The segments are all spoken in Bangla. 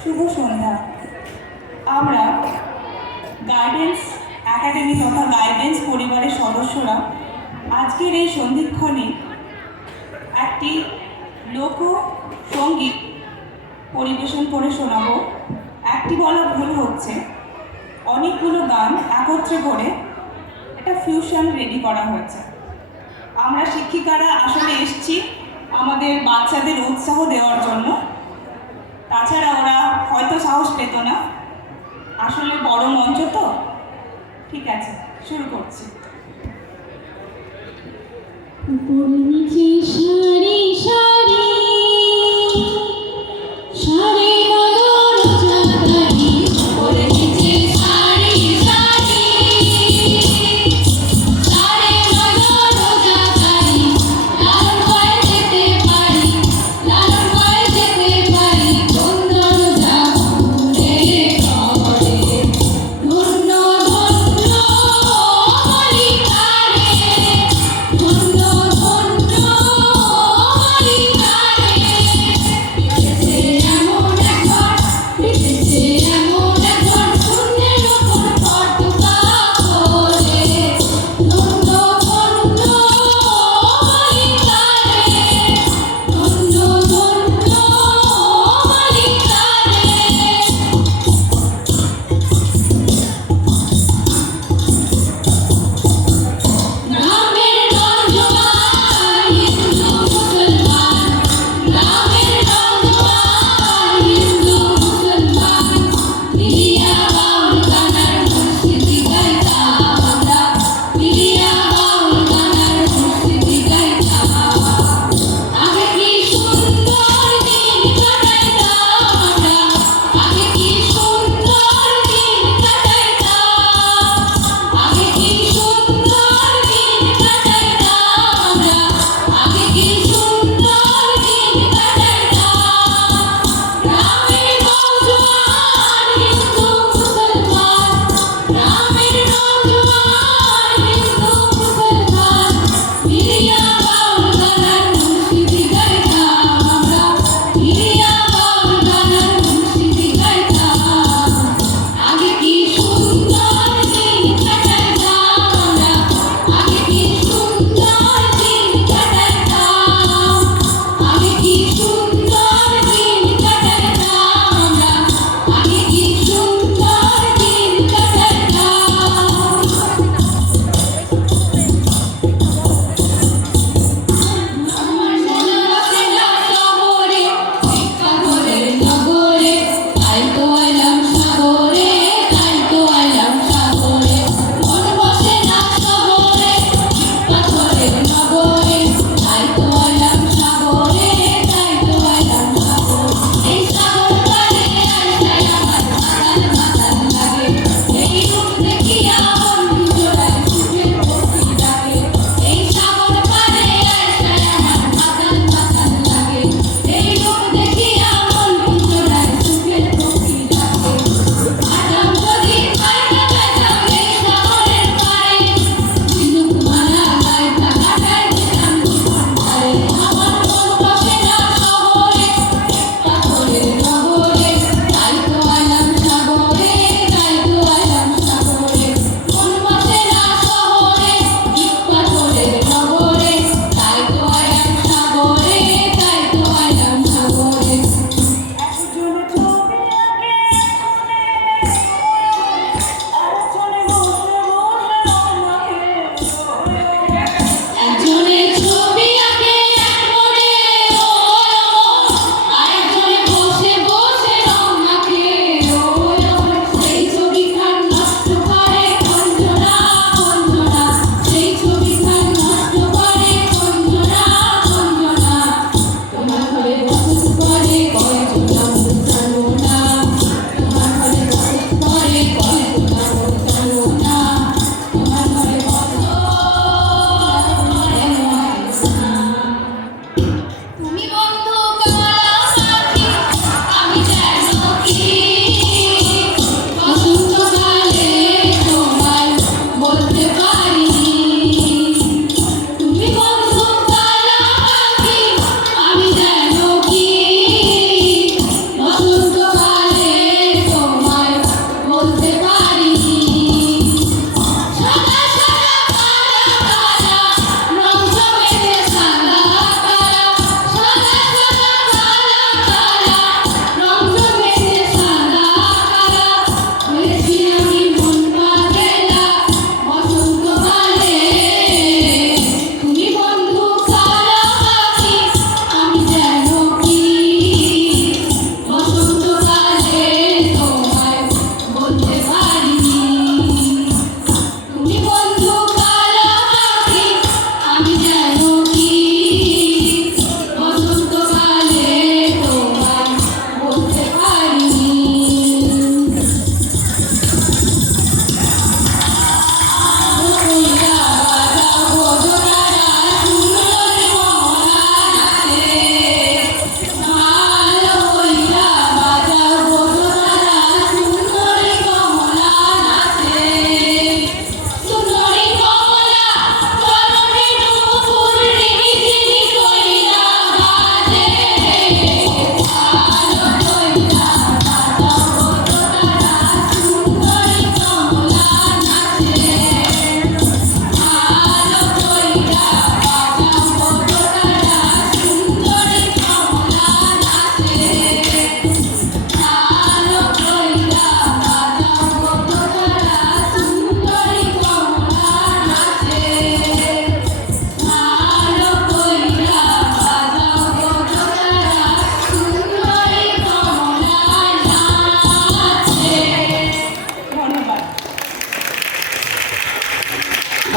শুভ সন্ধ্যা। আমরা গাইডেন্স একাডেমি তথা গাইডেন্স পরিবারের সদস্যরা আজকের এই সন্ধিক্ষণে একটি লোক সংগীত পরিবেশন করে শোনাবো। একটি বলা ভুল হচ্ছে। অনেকগুলো গান একত্রে করে একটা ফিউশন রেডি করা হয়েছে। আমরা শিক্ষিকারা আসলে এসছি আমাদের বাচ্চাদের উৎসাহ দেওয়ার জন্য। তাছাড়া ওরা হয়তো সাহস পেত না। আসলে বড় মঞ্চ তো। ঠিক আছে, শুরু করছি। শাড়ি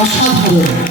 অসাধারণ।